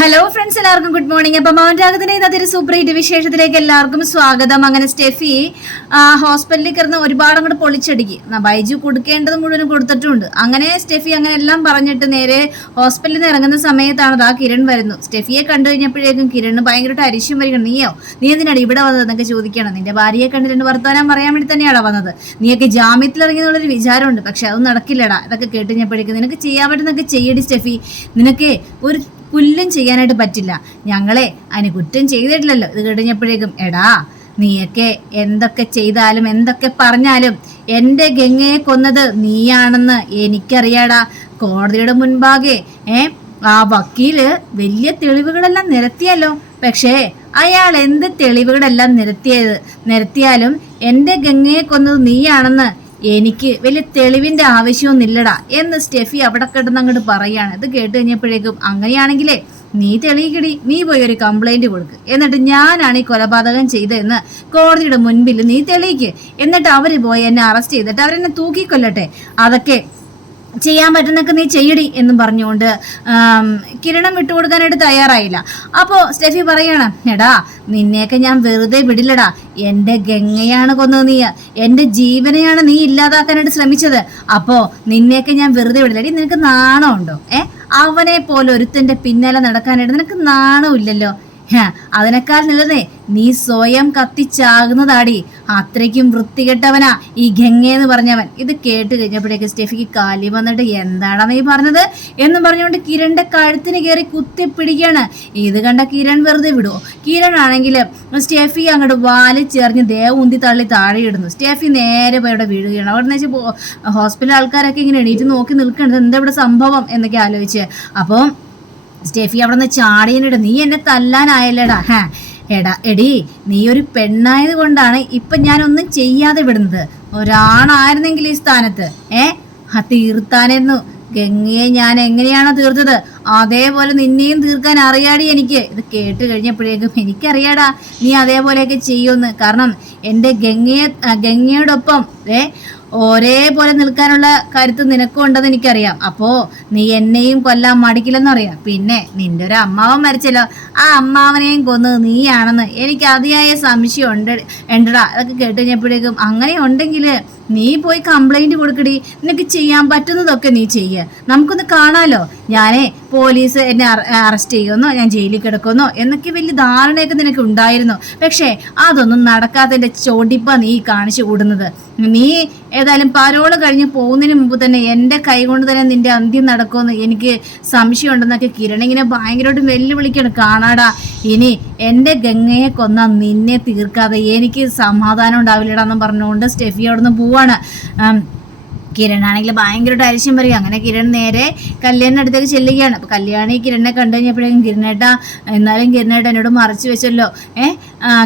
Hello friends, എല്ലാവർക്കും good morning. അപ്പം മൗൻരാഗത്തിന്റെ ഇന്നത്തെ സൂപ്പർ ഹിറ്റ് വിശേഷത്തിലേക്ക് എല്ലാവർക്കും സ്വാഗതം. അങ്ങനെ സ്റ്റെഫി ഹോസ്പിറ്റലിൽ കിടന്ന് ഒരുപാട് അങ്ങോട്ട് പൊളിച്ചടുക്കി. ബൈജു കൊടുക്കേണ്ടത് മുഴുവനും കൊടുത്തിട്ടുണ്ട്. അങ്ങനെ സ്റ്റെഫി അങ്ങനെ എല്ലാം പറഞ്ഞിട്ട് നേരെ ഹോസ്പിറ്റലിൽ നിന്ന് ഇറങ്ങുന്ന സമയത്താണ് കിരൺ വരുന്നു. സ്റ്റെഫിയെ കണ്ടു കഴിഞ്ഞപ്പോഴേക്കും കിരണ് ഭയങ്കരമായിട്ട് അരിശം വരികയാണ്. നീ എന്തിനാണ് ഇവിടെ വന്നത് എന്നൊക്കെ ചോദിക്കണം. നിന്റെ ഭാര്യയെ കണ്ട് രണ്ട് വർത്തമാനം പറയാൻ വേണ്ടി തന്നെയാണ് വന്നത്. നീയൊക്കെ ജാമ്യത്തിൽ ഇറങ്ങിയെന്നുള്ളൊരു വിചാരമുണ്ട്, പക്ഷെ അത് നടക്കില്ലടാ. ഇതൊക്കെ കേട്ട് കഴിഞ്ഞപ്പോഴേക്കും നിനക്ക് ചെയ്യാൻ പറ്റുന്നൊക്കെ ചെയ്യടി സ്റ്റെഫി. നിനക്ക് ഒരു പുല്ലും ചെയ്യാനായിട്ട് പറ്റില്ല. ഞങ്ങളെ അതിന് കുറ്റം ചെയ്തിട്ടില്ലല്ലോ. ഇത് കഴിഞ്ഞപ്പോഴേക്കും എടാ, നീയൊക്കെ എന്തൊക്കെ ചെയ്താലും എന്തൊക്കെ പറഞ്ഞാലും എൻ്റെ ഗംഗയെ കൊന്നത് നീയാണെന്ന് എനിക്കറിയാടാ. കോടതിയുടെ മുൻപാകെ ആ വക്കീല് വലിയ തെളിവുകളെല്ലാം നിരത്തിയല്ലോ. പക്ഷേ അയാൾ എന്ത് തെളിവുകളെല്ലാം നിരത്തിയാലും എൻ്റെ ഗംഗയെ കൊന്നത് നീയാണെന്ന് എനിക്ക് വലിയ തെളിവിന്റെ ആവശ്യമൊന്നുമില്ലടാ എന്ന് സ്റ്റെഫി അവിടെ കിടന്ന് അങ്ങോട്ട് പറയാണ്. ഇത് കേട്ട് കഴിഞ്ഞപ്പോഴേക്കും അങ്ങനെയാണെങ്കിലേ നീ തെളിയിക്കടി, നീ പോയി ഒരു കംപ്ലൈന്റ് കൊടുക്ക്, എന്നിട്ട് ഞാനാണ് ഈ കൊലപാതകം ചെയ്തതെന്ന് കോടതിയുടെ മുൻപിൽ നീ തെളിയിക്ക്. എന്നിട്ട് അവര് പോയി എന്നെ അറസ്റ്റ് ചെയ്തിട്ട് അവരെന്നെ തൂക്കിക്കൊല്ലട്ടെ. അതൊക്കെ ചെയ്യാൻ പറ്റുന്നൊക്കെ നീ ചെയ്യടി എന്നും പറഞ്ഞുകൊണ്ട് കിരണം വിട്ടുകൊടുക്കാനായിട്ട് തയ്യാറായില്ല. അപ്പോൾ സ്റ്റെഫി പറയണം, എടാ നിന്നെയൊക്കെ ഞാൻ വെറുതെ വിടില്ലടാ. എൻ്റെ ഗംഗയാണ് കൊന്നത് നീ, എൻ്റെ ജീവനെയാണ് നീ ഇല്ലാതാക്കാനായിട്ട് ശ്രമിച്ചത്. അപ്പോൾ നിന്നെയൊക്കെ ഞാൻ വെറുതെ വിടില്ലടി. നിനക്ക് നാണമുണ്ടോ? അവനെ പോലെ ഒരുത്തൻ്റെ പിന്നാലെ നടക്കാനായിട്ട് നിനക്ക് നാണമില്ലല്ലോ. അതിനേക്കാൾ നല്ലതേ നീ സ്വയം കത്തിച്ചാകുന്നതാടി. അത്രയ്ക്കും വൃത്തികെട്ടവനാ ഈ ഗംഗയെന്ന് പറഞ്ഞവൻ. ഇത് കേട്ട് കഴിഞ്ഞപ്പോഴേക്ക് സ്റ്റെഫിക്ക് കാലി വന്നിട്ട് എന്താണോ നീ പറഞ്ഞത് എന്നും പറഞ്ഞുകൊണ്ട് കിരണിന്റെ കഴുത്തിന് കയറി കുത്തിപ്പിടിക്കാണ്. ഇത് കണ്ട കിരൺ വെറുതെ വിടുവോ? കിരൺ ആണെങ്കിൽ സ്റ്റെഫി അങ്ങോട്ട് വാലിച്ചെറിഞ്ഞ് ദേവുന്തി തള്ളി താഴെ ഇടുന്നു. സ്റ്റെഫി നേരെ പോയി അവിടെ വീഴുകയാണ്. അവിടെ നിന്ന് വെച്ചാൽ ഹോസ്പിറ്റൽ ആൾക്കാരൊക്കെ ഇങ്ങനെ എണീറ്റ് നോക്കി നിൽക്കുന്നത്, എന്താ ഇവിടെ സംഭവം എന്നൊക്കെ ആലോചിച്ച്. അപ്പോൾ സ്റ്റെഫി അവിടെ നിന്ന് ചാടിയനിട, നീ എന്നെ തല്ലാനായല്ലേടാ. എടി, നീ ഒരു പെണ്ണായത് കൊണ്ടാണ് ഇപ്പൊ ഞാനൊന്നും ചെയ്യാതെ വിടുന്നത്. ഒരാണായിരുന്നെങ്കിൽ ഈ സ്ഥാനത്ത് തീർത്താനെന്നു ഗംഗയെ ഞാൻ എങ്ങനെയാണോ തീർത്തത് അതേപോലെ നിന്നെയും തീർക്കാൻ അറിയാടി എനിക്ക്. ഇത് കേട്ട് കഴിഞ്ഞപ്പോഴേക്കും എനിക്കറിയാടാ നീ അതേപോലെയൊക്കെ ചെയ്യുമെന്ന്. കാരണം എൻ്റെ ഗംഗയോടൊപ്പം ഒരേപോലെ നിൽക്കാനുള്ള കരുത്ത് നിനക്കും ഉണ്ടെന്ന് എനിക്കറിയാം. അപ്പോൾ നീ എന്നെയും കൊല്ലാൻ മടിക്കില്ലെന്നറിയാം. പിന്നെ നിന്റെ ഒരു അമ്മാവൻ മരിച്ചല്ലോ, ആ അമ്മാവനെയും കൊന്നത് നീയാണെന്ന് എനിക്ക് അതിയായ സംശയം ഉണ്ടടാ. അതൊക്കെ കേട്ട് കഴിഞ്ഞപ്പോഴേക്കും അങ്ങനെ ഉണ്ടെങ്കിൽ നീ പോയി കംപ്ലൈന്റ് കൊടുക്കടി. നിനക്ക് ചെയ്യാൻ പറ്റുന്നതൊക്കെ നീ ചെയ്യുക, നമുക്കൊന്ന് കാണാലോ. പോലീസ് എന്നെ അറസ്റ്റ് ചെയ്യുമെന്നോ ഞാൻ ജയിലിൽ കിടക്കുന്നോ എന്നൊക്കെ വലിയ ധാരണയൊക്കെ നിനക്ക് ഉണ്ടായിരുന്നു. പക്ഷേ അതൊന്നും നടക്കാത്തതിൻ്റെ ചൊടിപ്പ നീ കാണിച്ചു കൂടുന്നത്. നീ ഏതായാലും പരോള് കഴിഞ്ഞ് പോകുന്നതിന് മുമ്പ് തന്നെ എൻ്റെ കൈ കൊണ്ട് തന്നെ നിന്റെ അന്ത്യം നടക്കുമെന്ന് എനിക്ക് സംശയമുണ്ടെന്നൊക്കെ കിരൺ ഇങ്ങനെ ഭയങ്കരമായിട്ട് വെല്ലുവിളിക്കണം. കാണാടാ, ഇനി എൻ്റെ ഗംഗയെ കൊന്ന നിന്നെ തീർക്കാതെ എനിക്ക് സമാധാനം ഉണ്ടാവില്ലടാന്ന് പറഞ്ഞുകൊണ്ട് സ്റ്റെഫി അവിടെ നിന്ന് പോവാണ്. കിരൺ ആണെങ്കിൽ ഭയങ്കരമായിട്ട് അരിശം പറയും. അങ്ങനെ കിരൺ നേരെ കല്യാണിൻ്റെ അടുത്തേക്ക് ചെല്ലുകയാണ്. അപ്പോൾ കല്യാണി കിരണിനെ കണ്ടു കഴിഞ്ഞപ്പോഴേക്കും എന്നാലും കിരണേട്ട എന്നോട് മറച്ചു വെച്ചല്ലോ.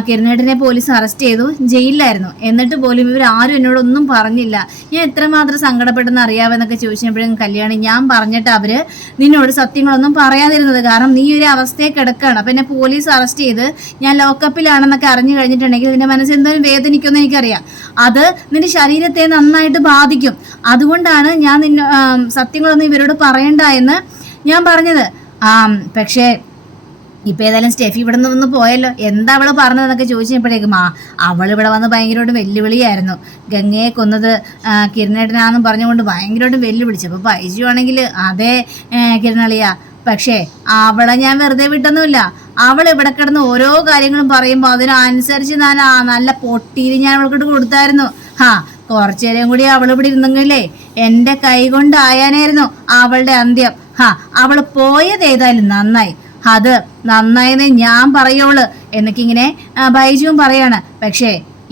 കിരണേട്ടനെ പോലീസ് അറസ്റ്റ് ചെയ്തു, ജയിലിലായിരുന്നു. എന്നിട്ട് പോലും ഇവരാരും എന്നോടൊന്നും പറഞ്ഞില്ല. ഞാൻ എത്രമാത്രം സങ്കടപ്പെട്ടെന്ന് അറിയാമെന്നൊക്കെ ചോദിച്ചപ്പോഴേക്കും കല്യാണി, ഞാൻ പറഞ്ഞിട്ട് അവര് നിന്നോട് സത്യങ്ങളൊന്നും പറയാതിരുന്നത്. കാരണം നീ ഒരു അവസ്ഥയെ കിടക്കുകയാണ്. അപ്പം എന്നെ പോലീസ് അറസ്റ്റ് ചെയ്ത് ഞാൻ ലോക്കപ്പിലാണെന്നൊക്കെ അറിഞ്ഞു കഴിഞ്ഞിട്ടുണ്ടെങ്കിൽ നിന്റെ മനസ്സ് എന്തോരം വേദനിക്കുമെന്ന് എനിക്കറിയാം. അത് നിന്റെ ശരീരത്തെ നന്നായിട്ട് ബാധിക്കും. അതുകൊണ്ടാണ് ഞാൻ സത്യങ്ങളൊന്നും ഇവരോട് പറയണ്ട എന്ന് ഞാൻ പറഞ്ഞത്. പക്ഷേ ഇപ്പം ഏതായാലും സ്റ്റെഫി ഇവിടെ നിന്ന് വന്ന് പോയല്ലോ, എന്താ അവള് പറഞ്ഞതെന്നൊക്കെ ചോദിച്ചപ്പോഴേക്കും അവൾ ഇവിടെ വന്ന് ഭയങ്കരമായിട്ട് വെല്ലുവിളിയായിരുന്നു. ഗംഗയെ കൊന്നത് കിരണേട്ടനാണെന്ന് പറഞ്ഞുകൊണ്ട് ഭയങ്കരമായിട്ട് വെല്ലുവിളിച്ചു. അപ്പോൾ ബൈജു ആണെങ്കിൽ അതേ കിരണളിയാ, പക്ഷേ അവളെ ഞാൻ വെറുതെ വിട്ടൊന്നുമില്ല. അവൾ ഇവിടെ കിടന്ന് ഓരോ കാര്യങ്ങളും പറയുമ്പോൾ അതിനനുസരിച്ച് ഞാൻ നല്ല പൊട്ടിയിൽ ഞാൻ അവൾക്കിട്ട് കൊടുത്തായിരുന്നു. കുറച്ചു നേരം കൂടി അവൾ ഇവിടെ ഇരുന്നെങ്കിലേ എൻ്റെ കൈ കൊണ്ടായാനായിരുന്നു അവളുടെ അന്ത്യം. അവൾ പോയത് ഏതായാലും നന്നായി, അത് നന്നായെന്നേ ഞാൻ പറയുള്ളൂ എന്നൊക്കെ ഇങ്ങനെ ബൈജുവും പറയാണ്. പക്ഷേ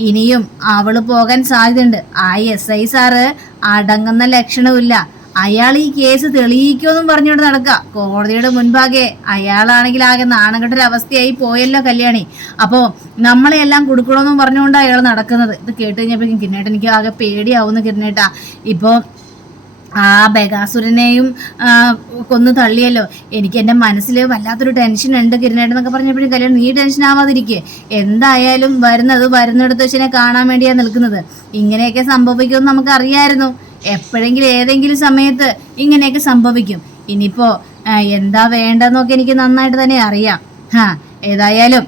ഇനിയും അവള് പോകാൻ സാധ്യതയുണ്ട്. ആ SI സാറ് അടങ്ങുന്ന ലക്ഷണമില്ല. അയാൾ ഈ കേസ് തെളിയിക്കുമെന്നും പറഞ്ഞുകൊണ്ട് നടക്കുക കോടതിയുടെ മുൻപാകെ. അയാളാണെങ്കിൽ ആകെ നാണം കെട്ടൊരവസ്ഥയായി പോയല്ലോ കല്യാണി. അപ്പോൾ നമ്മളെല്ലാം കൊടുക്കണമെന്നും പറഞ്ഞുകൊണ്ട് അയാൾ നടക്കുന്നത്. ഇത് കേട്ട് കഴിഞ്ഞപ്പോഴേക്കും കിരണേട്ട എനിക്ക് ആകെ പേടിയാവുന്നു. കിരണേട്ടാ, ഇപ്പോൾ ആ ബഗാസുരനെയും കൊന്നു തള്ളിയല്ലോ, എനിക്ക് എൻ്റെ മനസ്സിൽ വല്ലാത്തൊരു ടെൻഷൻ ഉണ്ട് കിരണേട്ടെന്നൊക്കെ പറഞ്ഞപ്പോഴും കല്യാണം നീ ടെൻഷൻ ആവാതിരിക്കുക. എന്തായാലും വരുന്നിടത്ത് വെച്ചിനെ കാണാൻ വേണ്ടിയാണ് നിൽക്കുന്നത്. ഇങ്ങനെയൊക്കെ സംഭവിക്കുമെന്ന് നമുക്കറിയായിരുന്നു. എപ്പോഴെങ്കിലും ഏതെങ്കിലും സമയത്ത് ഇങ്ങനെയൊക്കെ സംഭവിക്കും. ഇനിയിപ്പോൾ എന്താ വേണ്ടെന്നൊക്കെ എനിക്ക് നന്നായിട്ട് തന്നെ അറിയാം. ഏതായാലും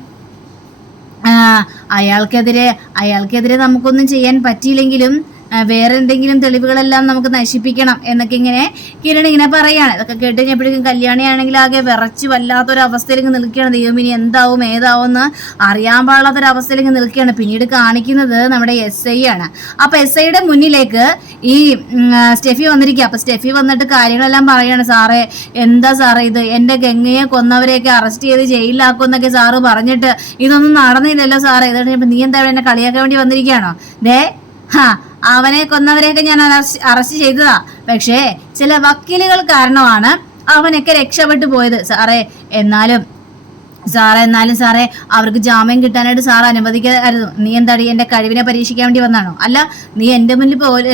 അയാൾക്കെതിരെ നമുക്കൊന്നും ചെയ്യാൻ പറ്റിയില്ലെങ്കിലും വേറെ എന്തെങ്കിലും തെളിവുകളെല്ലാം നമുക്ക് നശിപ്പിക്കണം എന്നൊക്കെ ഇങ്ങനെ കിരൺ ഇങ്ങനെ പറയാണ്. ഇതൊക്കെ കേട്ട് കഴിഞ്ഞപ്പോഴേക്കും കല്യാണിയാണെങ്കിൽ ആകെ വിറച്ച് വല്ലാത്തൊരവസ്ഥയിലേക്ക് നിൽക്കുകയാണ്. ദൈവം ഇനി എന്താവും ഏതാവും എന്ന് അറിയാൻ പാടാത്തൊരവസ്ഥയിലേക്ക് നിൽക്കുകയാണ്. പിന്നീട് കാണിക്കുന്നത് നമ്മുടെ SI ആണ്. അപ്പൊ SIയുടെ മുന്നിലേക്ക് ഈ സ്റ്റെഫി വന്നിരിക്കുക. അപ്പൊ സ്റ്റെഫി വന്നിട്ട് കാര്യങ്ങളെല്ലാം പറയാണ്. സാറേ, എന്താ സാറേ ഇത്, എന്റെ ഗംഗയെ കൊന്നവരെയൊക്കെ അറസ്റ്റ് ചെയ്ത് ജയിലിലാക്കും എന്നൊക്കെ സാറ് പറഞ്ഞിട്ട് ഇതൊന്നും നടന്നില്ലല്ലോ സാറേ. ഇതാണ് നീ എന്താ എന്നെ കളിയാക്കാൻ വേണ്ടി വന്നിരിക്കുകയാണോ? അവനെ കൊന്നവരെയൊക്കെ ഞാൻ അറസ്റ്റ് ചെയ്തതാ. പക്ഷേ ചില വക്കീലുകൾ കാരണമാണ് അവനൊക്കെ രക്ഷപ്പെട്ടു പോയത് സാറേ. എന്നാലും സാറേ അവർക്ക് ജാമ്യം കിട്ടാനായിട്ട് സാർ അനുവദിക്കായിരുന്നു. നീ എന്താടി എന്റെ കഴിവിനെ പരീക്ഷിക്കാൻ വേണ്ടി വന്നാണോ? അല്ല, നീ എന്റെ മുന്നിൽ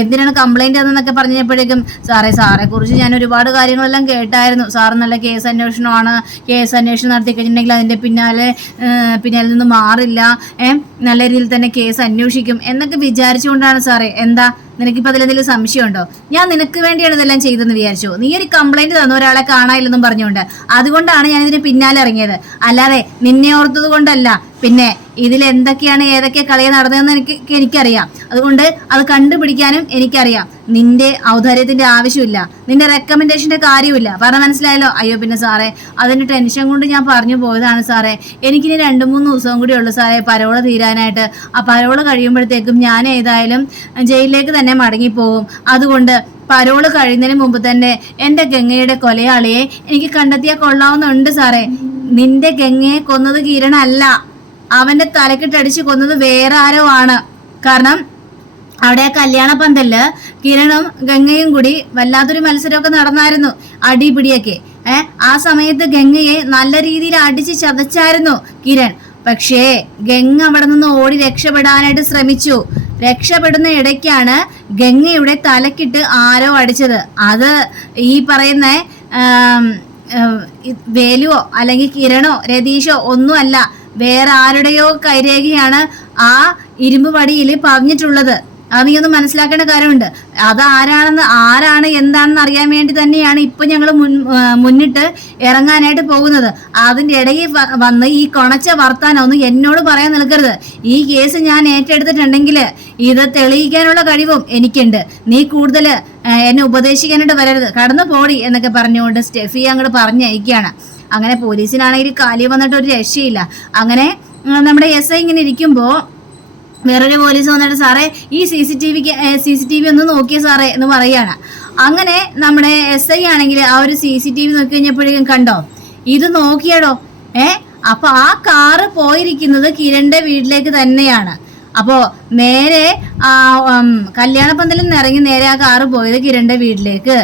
എന്തിനാണ് കംപ്ലൈന്റ് എന്നൊക്കെ പറഞ്ഞപ്പോഴേക്കും സാറെ കുറിച്ച് ഞാൻ ഒരുപാട് കാര്യങ്ങളെല്ലാം കേട്ടായിരുന്നു. സാറ് നല്ല കേസ് അന്വേഷണം നടത്തി കഴിഞ്ഞിട്ടുണ്ടെങ്കിൽ അതിന്റെ പിന്നാലെ നിന്ന് മാറില്ല, നല്ല രീതിയിൽ തന്നെ കേസ് അന്വേഷിക്കും എന്നൊക്കെ വിചാരിച്ചുകൊണ്ടാണ് സാറേ. എന്താ നിനക്കിപ്പോൾ അതിലെന്തെങ്കിലും സംശയമുണ്ടോ? ഞാൻ നിനക്ക് വേണ്ടിയാണ് ഇതെല്ലാം ചെയ്തെന്ന് വിചാരിച്ചു. നീ ഒരു കംപ്ലൈന്റ് തന്നു ഒരാളെ കാണാനില്ലെന്നും പറഞ്ഞുകൊണ്ട്, അതുകൊണ്ടാണ് ഞാൻ ഇതിന് പിന്നാലെ ഇറങ്ങിയത്. അല്ലാതെ നിന്നെ ഓർത്തത് കൊണ്ടല്ല. പിന്നെ ഇതിൽ എന്തൊക്കെയാണ് ഏതൊക്കെ കളിയെ നടന്നതെന്ന് എനിക്കറിയാം. അതുകൊണ്ട് അത് കണ്ടുപിടിക്കാനും എനിക്കറിയാം. നിന്റെ ഔദാര്യത്തിന്റെ ആവശ്യമില്ല, നിന്റെ റെക്കമെൻഡേഷന്റെ കാര്യമില്ല. പറഞ്ഞ മനസ്സിലായല്ലോ? അയ്യോ പിന്നെ സാറേ, അതിന്റെ ടെൻഷൻ കൊണ്ട് ഞാൻ പറഞ്ഞു പോയതാണ് സാറേ. എനിക്കിനി 2-3 ദിവസവും കൂടി ഉള്ളു സാറേ പരോള് തീരാനായിട്ട്. ആ പരോള് കഴിയുമ്പോഴത്തേക്കും ഞാൻ ഏതായാലും ജയിലിലേക്ക് തന്നെ മടങ്ങിപ്പോകും. അതുകൊണ്ട് പരോള് കഴിയുന്നതിന് മുമ്പ് തന്നെ എന്റെ ഗംഗയുടെ കൊലയാളിയെ എനിക്ക് കണ്ടെത്തിയാൽ കൊള്ളാവുന്നുണ്ട് സാറേ. നിന്റെ ഗംഗയെ കൊന്നത് കിരണല്ല, അവന്റെ തലക്കിട്ടടിച്ച് കൊന്നത് വേറെ ആരോ ആണ്. കാരണം അവിടെ കല്യാണ പന്തലില് കിരണും ഗംഗയും കൂടി വല്ലാത്തൊരു മത്സരമൊക്കെ നടന്നായിരുന്നു, അടിപിടിയൊക്കെ. ആ സമയത്ത് ഗംഗയെ നല്ല രീതിയിൽ അടിച്ച് ചതച്ചായിരുന്നു കിരൺ. പക്ഷേ ഗംഗ അവിടെ നിന്ന് ഓടി രക്ഷപ്പെടാനായിട്ട് ശ്രമിച്ചു. രക്ഷപ്പെടുന്ന ഇടയ്ക്കാണ് ഗംഗയുടെ തലക്കിട്ട് ആരോ അടിച്ചത്. അത് ഈ പറയുന്ന വേലുവോ അല്ലെങ്കിൽ കിരണോ രതീഷോ ഒന്നും അല്ല, വേറെ ആരുടെയോ കൈരേഖയാണ് ആ ഇരുമ്പ് വടിയിൽ പറഞ്ഞിട്ടുള്ളത്. അത് നീ ഒന്ന് മനസ്സിലാക്കേണ്ട കാര്യമുണ്ട്. അത് ആരാണ് എന്താണെന്ന് അറിയാൻ വേണ്ടി തന്നെയാണ് ഇപ്പൊ ഞങ്ങൾ മുന്നിട്ട് ഇറങ്ങാനായിട്ട് പോകുന്നത്. അതിന്റെ ഇടയിൽ വന്ന് ഈ കൊണച്ച വർത്താനൊന്നും എന്നോട് പറയാൻ നിൽക്കരുത്. ഈ കേസ് ഞാൻ ഏറ്റെടുത്തിട്ടുണ്ടെങ്കിൽ ഇത് തെളിയിക്കാനുള്ള കഴിവും എനിക്കുണ്ട്. നീ കൂടുതൽ എന്നെ ഉപദേശിക്കാനായിട്ട് വരരുത്, കടന്നു പോടി എന്നൊക്കെ പറഞ്ഞുകൊണ്ട് സ്റ്റെഫി അങ്ങോട്ട് പറഞ്ഞയക്കുകയാണ്. അങ്ങനെ പോലീസിനാണെങ്കിൽ കാലി വന്നിട്ട് ഒരു രക്ഷയില്ല. അങ്ങനെ നമ്മുടെ SI ഇങ്ങനെ ഇരിക്കുമ്പോൾ വേറൊരു പോലീസ് വന്നിട്ട് സാറേ ഈ CCTV ഒന്ന് നോക്കിയ സാറേ എന്ന് പറയാണ്. അങ്ങനെ നമ്മുടെ SI ആണെങ്കിൽ ആ ഒരു CCTV നോക്കി കഴിഞ്ഞപ്പോഴേക്കും കണ്ടോ, ഇത് നോക്കിയാടോ. അപ്പൊ ആ കാറ് പോയിരിക്കുന്നത് കിരണിന്റെ വീട്ടിലേക്ക് തന്നെയാണ്. അപ്പോ നേരെ കല്യാണ പന്തലിൽ നിന്ന് ഇറങ്ങി നേരെ ആ കാറ് പോയത് കിരണിന്റെ വീട്ടിലേക്ക്.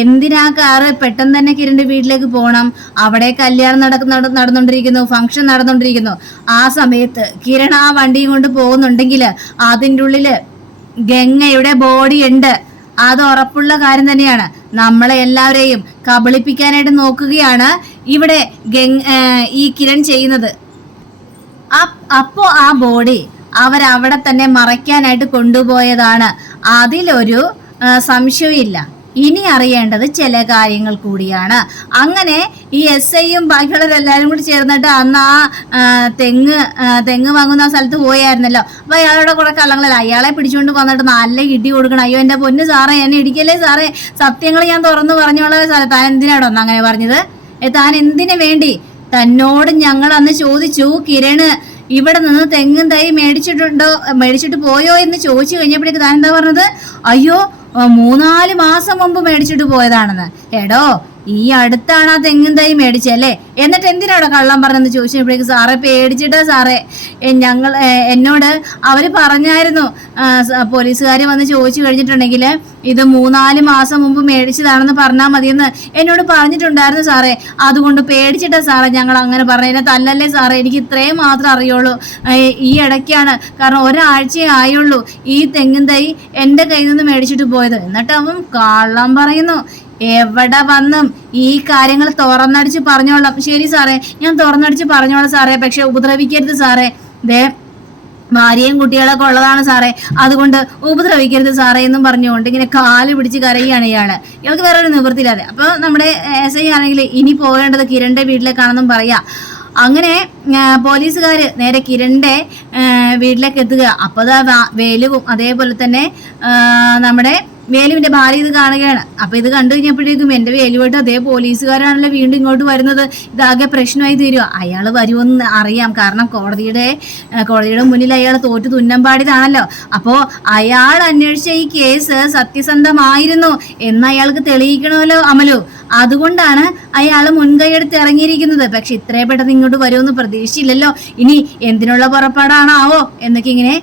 എന്തിനാ കാറ് പെട്ടെന്ന് തന്നെ കിരണിന്റെ വീട്ടിലേക്ക് പോകണം? അവിടെ കല്യാണം നടന്നുകൊണ്ടിരിക്കുന്നു, ഫംഗ്ഷൻ നടന്നുകൊണ്ടിരിക്കുന്നു. ആ സമയത്ത് കിരൺ ആ വണ്ടിയും കൊണ്ട് പോകുന്നുണ്ടെങ്കിൽ അതിൻ്റെ ഉള്ളില് ഗംഗയുടെ ബോഡി ഉണ്ട്. അത് ഉറപ്പുള്ള കാര്യം തന്നെയാണ്. നമ്മളെ എല്ലാവരെയും കബളിപ്പിക്കാനായിട്ട് നോക്കുകയാണ് ഇവിടെ ഈ കിരൺ ചെയ്യുന്നത്. അപ്പോ ആ ബോഡി അവരവിടെ തന്നെ മറയ്ക്കാനായിട്ട് കൊണ്ടുപോയതാണ്. അതിലൊരു സംശയമില്ല. ഇനി അറിയേണ്ടത് ചില കാര്യങ്ങൾ കൂടിയാണ്. അങ്ങനെ ഈ SIയും ബാക്കിയുള്ളവരെല്ലാവരും കൂടി ചേർന്നിട്ട് അന്ന് ആ തെങ്ങ് വാങ്ങുന്ന സ്ഥലത്ത് പോയായിരുന്നല്ലോ. അപ്പൊ അയാളുടെ കുറെ കള്ളങ്ങളല്ല, അയാളെ പിടിച്ചുകൊണ്ട് വന്നിട്ട് നല്ല ഇടി കൊടുക്കണം. അയ്യോ എന്റെ പൊന്ന് സാറേ, എന്നെ ഇടിക്കല്ലേ സാറേ, സത്യങ്ങൾ ഞാൻ തുറന്നു പറഞ്ഞോളാം സാറേ. താൻ എന്തിനാടോ അങ്ങനെ പറഞ്ഞത്? താൻ എന്തിനു വേണ്ടി? തന്നോട് ഞങ്ങൾ അന്ന് ചോദിച്ചു, കിരണ് ഇവിടെ നിന്ന് തെങ്ങും തൈ മേടിച്ചിട്ട് പോയോ എന്ന് ചോദിച്ചു കഴിഞ്ഞപ്പോഴേക്ക് താൻ എന്താ പറഞ്ഞത്? അയ്യോ 3-4 മാസം മുമ്പ് മേടിച്ചിട്ട് പോയതാണെന്ന്. എടോ, ഈ അടുത്താണ് ആ തെങ്ങും തൈ മേടിച്ചല്ലേ, എന്നിട്ട് എന്തിനാടോ കള്ളം പറഞ്ഞെന്ന് ചോദിച്ചപ്പോഴേക്ക് സാറേ പേടിച്ചിട്ടാ സാറേ. എന്നോട് അവര് പറഞ്ഞായിരുന്നു, പോലീസുകാർ വന്ന് ചോദിച്ചു കഴിഞ്ഞിട്ടുണ്ടെങ്കിൽ ഇത് 3-4 മാസം മുമ്പ് മേടിച്ചതാണെന്ന് പറഞ്ഞാൽ മതിയെന്ന് എന്നോട് പറഞ്ഞിട്ടുണ്ടായിരുന്നു സാറേ. അതുകൊണ്ട് പേടിച്ചിട്ടാ സാറേ ഞങ്ങൾ അങ്ങനെ പറഞ്ഞു. എന്നെ തല്ലല്ലേ സാറേ, എനിക്ക് ഇത്രയും മാത്രം അറിയുള്ളൂ. ഈ ഇടയ്ക്കാണ്, കാരണം ഒരാഴ്ചയേ ആയുള്ളൂ ഈ തെങ്ങും തൈ എൻ്റെ കയ്യിൽ നിന്ന് മേടിച്ചിട്ട് പോയത്. എന്നിട്ട് അവൻ കള്ളം പറയുന്നു. എവിടെ വന്നും ഈ കാര്യങ്ങൾ തുറന്നടിച്ച് പറഞ്ഞോളാം. ശരി സാറേ, ഞാൻ തുറന്നടിച്ച് പറഞ്ഞോളാം സാറേ, പക്ഷെ ഉപദ്രവിക്കരുത് സാറേ. ഭാര്യയും കുട്ടികളൊക്കെ ഉള്ളതാണ് സാറേ, അതുകൊണ്ട് ഉപദ്രവിക്കരുത് സാറേ എന്നും പറഞ്ഞുകൊണ്ട് ഇങ്ങനെ കാല് പിടിച്ച് കരയുകയാണ് ഇയാൾക്ക് വേറെ ഒരു നിവൃത്തിയില്ലാതെ. അപ്പൊ നമ്മുടെ SI ആണെങ്കിൽ ഇനി പോകേണ്ടത് കിരണിന്റെ വീട്ടിലേക്കാണെന്നും പറയാ. അങ്ങനെ പോലീസുകാര് നേരെ കിരണിന്റെ വീട്ടിലേക്ക് എത്തുക. അപ്പതാ വേലുവും അതേപോലെ തന്നെ നമ്മുടെ വേലുവിന്റെ ഭാര്യ ഇത് കാണുകയാണ്. അപ്പൊ ഇത് കണ്ടു കഴിഞ്ഞപ്പോഴേക്കും എന്റെ വേലുവായിട്ട് അതേ പോലീസുകാരാണല്ലോ വീണ്ടും ഇങ്ങോട്ട് വരുന്നത്, ഇതാകെ പ്രശ്നമായി തീരുക. അയാൾ വരുമെന്ന് അറിയാം, കാരണം കോടതിയുടെ മുന്നിൽ അയാൾ തോറ്റു തുന്നമ്പാടിയതാണല്ലോ. അപ്പോ അയാൾ അന്വേഷിച്ച ഈ കേസ് സത്യസന്ധമായിരുന്നു എന്ന് അയാൾക്ക് തെളിയിക്കണമല്ലോ അമലു. അതുകൊണ്ടാണ് അയാൾ മുൻകൈയെടുത്ത് ഇറങ്ങിയിരിക്കുന്നത്. പക്ഷെ ഇത്രയും പെട്ടെന്ന് ഇങ്ങോട്ട് വരുമെന്ന് പ്രതീക്ഷിച്ചില്ലല്ലോ. ഇനി എന്തിനുള്ള പുറപ്പാടാണാവോ എന്നൊക്കെ ഇങ്ങനെ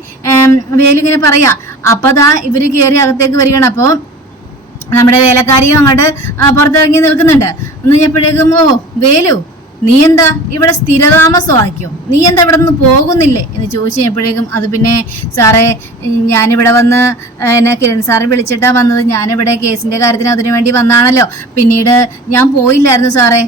വേലിങ്ങനെ പറയാ. അപ്പതാ ഇവര് കയറി അകത്തേക്ക് വരികയാണ്. അപ്പോ നമ്മുടെ വേലക്കാരിയും അങ്ങോട്ട് പുറത്തിറങ്ങി നിൽക്കുന്നുണ്ട്. എന്ന് കഴിഞ്ഞപ്പോഴേക്കും വേലു, നീ എന്താ ഇവിടെ സ്ഥിരതാമസമാക്കിയോ? നീ എന്താ ഇവിടെ നിന്ന് പോകുന്നില്ലേ എന്ന് ചോദിച്ചു കഴിഞ്ഞപ്പോഴേക്കും അത് പിന്നെ സാറേ, ഞാനിവിടെ വന്ന് എന്നെ കിരൺ സാറ് വിളിച്ചിട്ടാ വന്നത്. ഞാനിവിടെ കേസിന്റെ കാര്യത്തിന് അതിനു വേണ്ടി വന്നാണല്ലോ. പിന്നീട് ഞാൻ പോയില്ലായിരുന്നു സാറേ.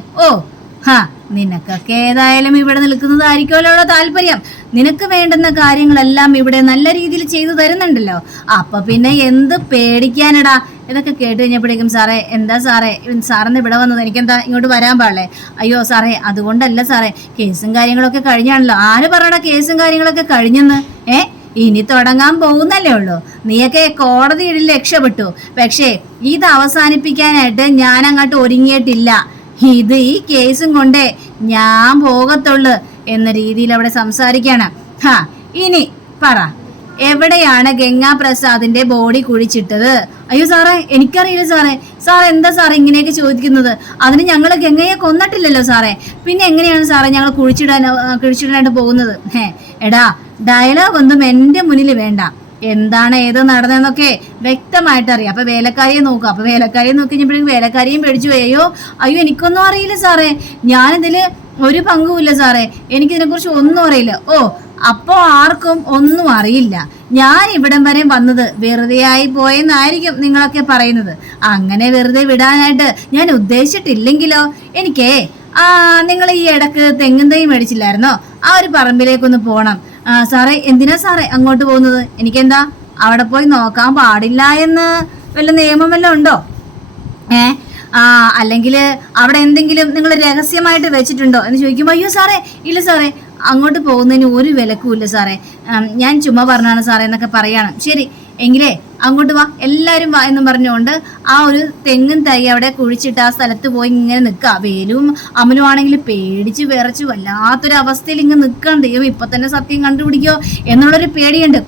നിനക്കൊക്കെ ഏതായാലും ഇവിടെ നിൽക്കുന്നതായിരിക്കുമല്ലോ താല്പര്യം. നിനക്ക് വേണ്ടുന്ന കാര്യങ്ങളെല്ലാം ഇവിടെ നല്ല രീതിയിൽ ചെയ്തു തരുന്നുണ്ടല്ലോ. അപ്പൊ പിന്നെ എന്ത് പേടിക്കാനടാ? ഇതൊക്കെ കേട്ട് കഴിഞ്ഞപ്പോഴേക്കും സാറേ, എന്താ സാറേ സാറിന്ന് ഇവിടെ വന്നത്? എനിക്കെന്താ ഇങ്ങോട്ട് വരാൻ പാടില്ലേ? അയ്യോ സാറേ, അതുകൊണ്ടല്ല സാറേ, കേസും കാര്യങ്ങളൊക്കെ കഴിഞ്ഞാണല്ലോ. ആര് പറയടാ കേസും കാര്യങ്ങളൊക്കെ കഴിഞ്ഞെന്ന്? ഇനി തുടങ്ങാൻ പോകുന്നല്ലേ ഉള്ളൂ. നീയൊക്കെ കോടതിയിൽ രക്ഷപ്പെട്ടു. പക്ഷേ ഇത് അവസാനിപ്പിക്കാനായിട്ട് ഞാൻ അങ്ങോട്ട് ഒരുങ്ങിയിട്ടില്ല. ഇത് ഈ കേസും കൊണ്ടേ ഞാൻ പോകത്തുള്ളു എന്ന രീതിയിൽ അവിടെ സംസാരിക്കാണ്. ഇനി പറ, എവിടെയാണ് ഗംഗാപ്രസാദിന്റെ ബോഡി കുഴിച്ചിട്ടത്? അയ്യോ സാറേ, എനിക്കറിയില്ല സാറേ. സാർ എന്താ സാറേ ഇങ്ങനെയൊക്കെ ചോദിക്കുന്നത്? അതിന് ഞങ്ങൾ ഗംഗയെ കൊന്നിട്ടില്ലല്ലോ സാറേ. പിന്നെ എങ്ങനെയാണ് സാറേ ഞങ്ങൾ കുഴിച്ചിടാനായിട്ട് പോകുന്നത്? എടാ, ഡയലോഗ് ഒന്നും എന്റെ മുന്നിൽ വേണ്ട. എന്താണ് ഏത് നടന്നതെന്നൊക്കെ വ്യക്തമായിട്ട് അറിയാം. അപ്പൊ വേലക്കാരിയെ നോക്കുക. അപ്പൊ വേലക്കാരിയെ നോക്കി കഴിഞ്ഞപ്പോഴേക്കും വേലക്കാരിയും പേടിച്ചു പോയി. അയ്യോ എനിക്കൊന്നും അറിയില്ല സാറേ, ഞാനിതില് ഒരു പങ്കുമില്ല സാറേ, എനിക്കിതിനെ കുറിച്ച് ഒന്നും അറിയില്ല. അപ്പോ ആർക്കും ഒന്നും അറിയില്ല. ഞാൻ ഇവിടം വരെ വന്നത് വെറുതെ ആയി പോയെന്നായിരിക്കും നിങ്ങളൊക്കെ പറയുന്നത്. അങ്ങനെ വെറുതെ വിടാനായിട്ട് ഞാൻ ഉദ്ദേശിച്ചിട്ടില്ലെങ്കിലോ? എനിക്കേ നിങ്ങൾ ഈ ഇടക്ക് തെങ്ങും തൈ മേടിച്ചില്ലായിരുന്നോ? ആ ഒരു പറമ്പിലേക്കൊന്ന് പോണം സാറേ. എന്തിനാ സാറേ അങ്ങോട്ട് പോകുന്നത്? എനിക്കെന്താ അവിടെ പോയി നോക്കാൻ പാടില്ല എന്ന് വല്ല നിയമം വല്ലതും ഉണ്ടോ? അല്ലെങ്കിൽ അവിടെ എന്തെങ്കിലും നിങ്ങൾ രഹസ്യമായിട്ട് വെച്ചിട്ടുണ്ടോ എന്ന് ചോദിക്കുമ്പോൾ അയ്യോ സാറേ, ഇല്ല സാറേ, അങ്ങോട്ട് പോകുന്നതിന് ഒരു വിലക്കുമില്ല സാറേ, ഞാൻ ചുമ്മാ പറഞ്ഞാണ് സാറേ എന്നൊക്കെ പറയാണ്. ശരി എങ്കിലേ അങ്ങോട്ട് വാ, എല്ലാവരും വാ എന്നും പറഞ്ഞുകൊണ്ട് ആ ഒരു തെങ്ങും തൈ അവിടെ കുഴിച്ചിട്ട് ആ സ്ഥലത്ത് പോയി ഇങ്ങനെ നിൽക്കുക. വേലും അമലും ആണെങ്കിൽ പേടിച്ച് വിറച്ച് വല്ലാത്തൊരു അവസ്ഥയിൽ ഇങ്ങനെ നിൽക്കണം. ദൈവം ഇപ്പൊ തന്നെ സത്യം കണ്ടുപിടിക്കോ എന്നുള്ളൊരു പേടിയുണ്ട്.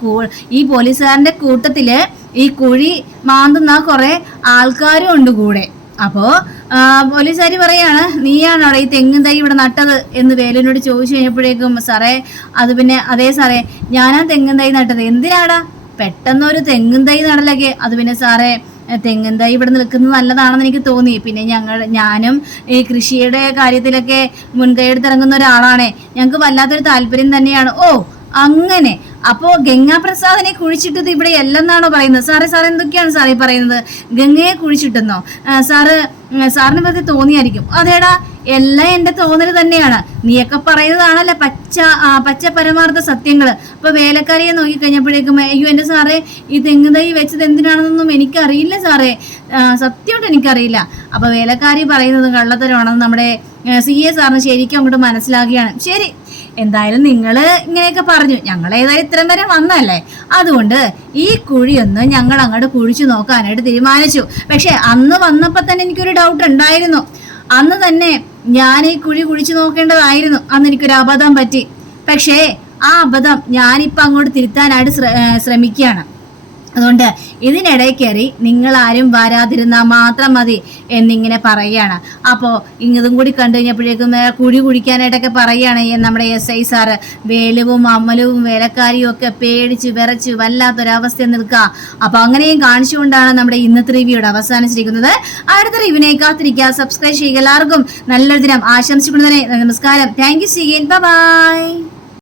ഈ പോലീസുകാരന്റെ കൂട്ടത്തില് ഈ കുഴി മാന്തുന്ന കുറെ ആൾക്കാരും ഉണ്ട് കൂടെ. അപ്പോ പോലീസുകാരി പറയാണ്, നീയാണോ ഈ തെങ്ങും തൈ ഇവിടെ നട്ടത് എന്ന് വേലുവിനോട് ചോദിച്ചു കഴിഞ്ഞപ്പോഴേക്കും സാറേ, അത് പിന്നെ അതെ സാറേ, ഞാനാ തെങ്ങും തൈ നട്ടത്. എന്തിനാടാ പെട്ടെന്നൊരു തെങ്ങും തൈ നടലൊക്കെ? അത് പിന്നെ സാറേ, തെങ്ങും തൈ ഇവിടെ നിൽക്കുന്നത് നല്ലതാണെന്ന് എനിക്ക് തോന്നി. പിന്നെ ഞാനും ഈ കൃഷിയുടെ കാര്യത്തിലൊക്കെ മുൻകൈ എടുത്തിറങ്ങുന്ന ഒരാളാണേ. ഞങ്ങൾക്ക് വല്ലാത്തൊരു താല്പര്യം തന്നെയാണ്. അങ്ങനെ അപ്പോ ഗംഗാപ്രസാദിനെ കുഴിച്ചിട്ടത് ഇവിടെ അല്ലെന്നാണോ പറയുന്നത്? സാറേ എന്തൊക്കെയാണ് സാറേ പറയുന്നത്? ഗംഗയെ കുഴിച്ചിട്ടെന്നോ? സാറിന് പറ്റി തോന്നിയായിരിക്കും. അതേടാ, എല്ലാം എന്റെ തോന്നൽ തന്നെയാണ്. നീയൊക്കെ പറയുന്നതാണല്ലോ പച്ച പരമാർത്ഥ സത്യങ്ങള്. അപ്പൊ വേലക്കാരിയെ നോക്കിക്കഴിഞ്ഞപ്പോഴേക്കും അയ്യോ എന്റെ സാറേ, ഈ തെങ്ങ് തൈ വെച്ചത് എന്തിനാണെന്നൊന്നും എനിക്കറിയില്ല സാറേ, സത്യമായിട്ട് എനിക്കറിയില്ല. അപ്പൊ വേലക്കാരി പറയുന്നത് കള്ളത്തരമാണെന്ന് നമ്മുടെ CA സാറിന് ശരിക്കും അങ്ങോട്ട് മനസ്സിലാക്കുകയാണ്. ശരി, എന്തായാലും നിങ്ങൾ ഇങ്ങനെയൊക്കെ പറഞ്ഞു, ഞങ്ങൾ ഏതായാലും ഇത്രയും വരെ വന്നല്ലേ, അതുകൊണ്ട് ഈ കുഴിയൊന്ന് ഞങ്ങൾ അങ്ങോട്ട് കുഴിച്ചു നോക്കാനായിട്ട് തീരുമാനിച്ചു. പക്ഷെ അന്ന് വന്നപ്പോ തന്നെ എനിക്കൊരു ഡൗട്ട് ഉണ്ടായിരുന്നു. അന്ന് തന്നെ ഞാൻ ഈ കുഴി കുഴിച്ചു നോക്കേണ്ടതായിരുന്നു. അന്ന് എനിക്കൊരു അബദ്ധം പറ്റി. പക്ഷേ ആ അബദ്ധം ഞാനിപ്പോൾ അങ്ങോട്ട് തിരുത്താനായിട്ട് ശ്രമിക്കുകയാണ്. അതുകൊണ്ട് ഇതിനിടയിൽ കയറി നിങ്ങൾ ആരും വരാതിരുന്നാൽ മാത്രം മതി എന്നിങ്ങനെ പറയുകയാണ്. അപ്പോൾ ഇതും കൂടി കണ്ടു കഴിഞ്ഞപ്പോഴേക്കും കുഴി കുഴിക്കാനായിട്ടൊക്കെ പറയുകയാണ് നമ്മുടെ SI സാറ്. വേലുവും അമലവും വേലക്കാരിയും ഒക്കെ പേടിച്ച് വിറച്ച് വല്ലാത്തൊരവസ്ഥ നിൽക്കുക. അപ്പോൾ അങ്ങനെയും കാണിച്ചുകൊണ്ടാണ് നമ്മുടെ ഇന്നത്തെ റിവ്യൂടെ അവസാനിച്ചിരിക്കുന്നത്. അടുത്ത റിവ്യൂവിനെ കാത്തിരിക്കുക, സബ്സ്ക്രൈബ് ചെയ്യുക. എല്ലാവർക്കും നല്ലൊരു ദിനം ആശംസിക്കുന്നതിനെ നമസ്കാരം. Thank you. See you. By.